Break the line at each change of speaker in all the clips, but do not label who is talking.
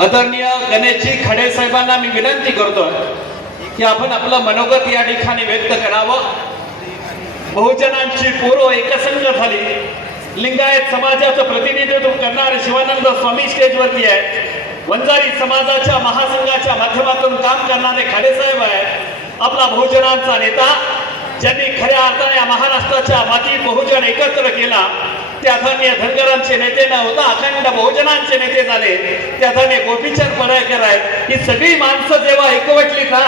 आदरणीय गणेशजी खडे साहेबांना मी विनंती करतोय की आपण आपलं मनोगत या ठिकाणी व्यक्त करावं. बहुजनांची पूर्व एकसंग झाली. लिंगायत समाजाचं प्रतिनिधित्व करणारे शिवानंद स्वामी स्टेजवरती आहेत. वंजारी समाजाच्या महासंघाच्या माध्यमातून काम करणारे खाडेसाहेब आहेत. आपला बहुजनांचा नेता ज्यांनी खऱ्या अर्थाने या महाराष्ट्राच्या मातीत बहुजन एकत्र केला. ते आदरणीय धनगरांचे नेते न होता अखंड बहुजनांचे नेते झाले. ते आदरणीय गोपीचंद पडळकर आहेत. ही सगळी माणसं जेव्हा एकवटली ना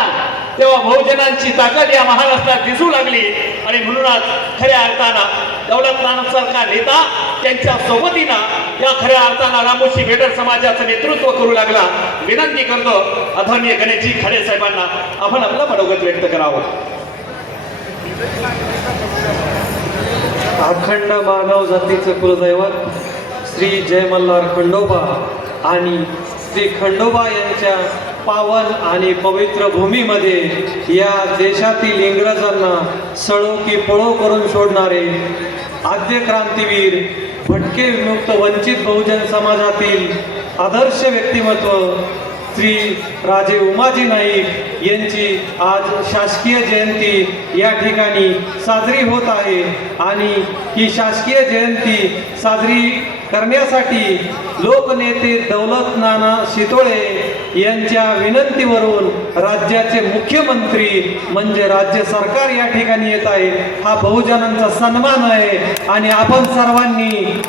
तेव्हा बहुजनांची ताकद या महाराष्ट्रात दिसू लागली. आणि म्हणूनच खऱ्या अर्थानं दौलत नेता त्यांच्या सोबतीनं या खऱ्या अर्थानं रामोशी बेडर समाजाचं नेतृत्व करू लागला. विनंती करतो आदरणीय गणेशजी खडे साहेबांना आपण आपलं मनोगत व्यक्त करावं.
अखंड मानव जातीचं कुलदैवत श्री जयमल्हार खंडोबा आणि श्री खंडोबा यांच्या पावन आणि पवित्र भूमीमध्ये या देशातील इंग्रजांना सळो की पळो करून सोडणारे आद्य क्रांतीवीर भटके विमुक्त वंचित बहुजन समाजातील आदर्श व्यक्तिमत्व श्री राजे उमाजी नाईक यांची आज शासकीय जयंती या ठिकाणी साजरी होत आहे. आणि ही शासकीय जयंती साजरी करण्यासाठी लोकनेते दौलत नाना शितोळे यांच्या विनंतीवरून राज्याचे मुख्यमंत्री म्हणजे राज्य सरकार या ठिकाणी येत आहे. हा बहुजनांचा सन्मान आहे. आणि आपण सर्वांनी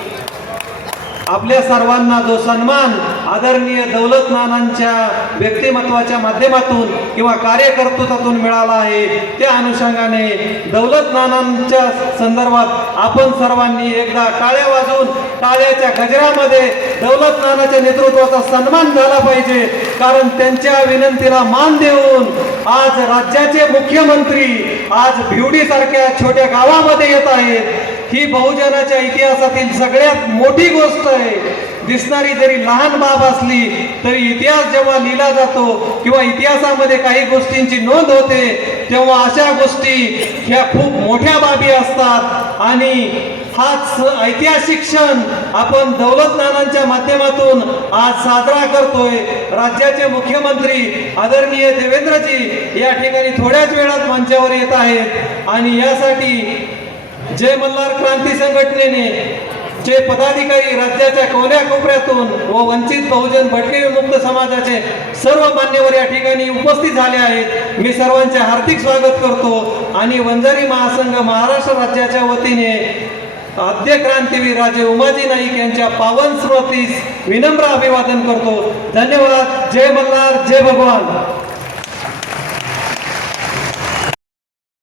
आपल्या सर्वांना जो सन्मान आदरणीय दौलत नानांच्या व्यक्तिमत्वाच्या माध्यमातून किंवा कार्यकर्तृत्वातून मिळाला आहे त्या अनुषंगाने दौलत नानांच्या संदर्भात आपण सर्वांनी एकदा टाळ्या वाजवून टाळ्याच्या गजरामध्ये दौलत नानाच्या नेतृत्वाचा सन्मान झाला पाहिजे कारण त्यांच्या विनंतीला मान देऊन आज राज्याचे मुख्यमंत्री आज भिवडी सारख्या छोट्या गावामध्ये येत आहेत. ही बहुजनाच्या इतिहासातील सगळ्यात मोठी गोष्ट आहे. दिसणारी जरी लहान बाब असली तरी इतिहास जेव्हा लिहिला जातो किंवा इतिहासामध्ये काही गोष्टींची नोंद होते तेव्हा अशा गोष्टी ह्या खूप मोठ्या बाबी असतात. आणि हाच ऐतिहासिक क्षण आपण दौलत नानांच्या माध्यमातून आज साजरा करतोय. राज्याचे मुख्यमंत्री आदरणीय देवेंद्रजी या ठिकाणी थोड्याच वेळात मंचावर येत आहेत. आणि यासाठी जय मल्हार क्रांती संघटनेने जे पदाधिकारी राज्याच्या कोण्या कोपऱ्यातून व वंचित बहुजन भटके मुक्त समाजाचे सर्व मान्यवर या ठिकाणी उपस्थित झाले आहेत. मी सर्वांचे हार्दिक स्वागत करतो आणि वंजारी महासंघ महाराष्ट्र राज्याच्या वतीने आद्य क्रांतीवीर राजे उमाजी नाईक यांच्या पावन स्मृतीस विनम्र अभिवादन करतो. धन्यवाद. जय मल्हार. जय भगवान.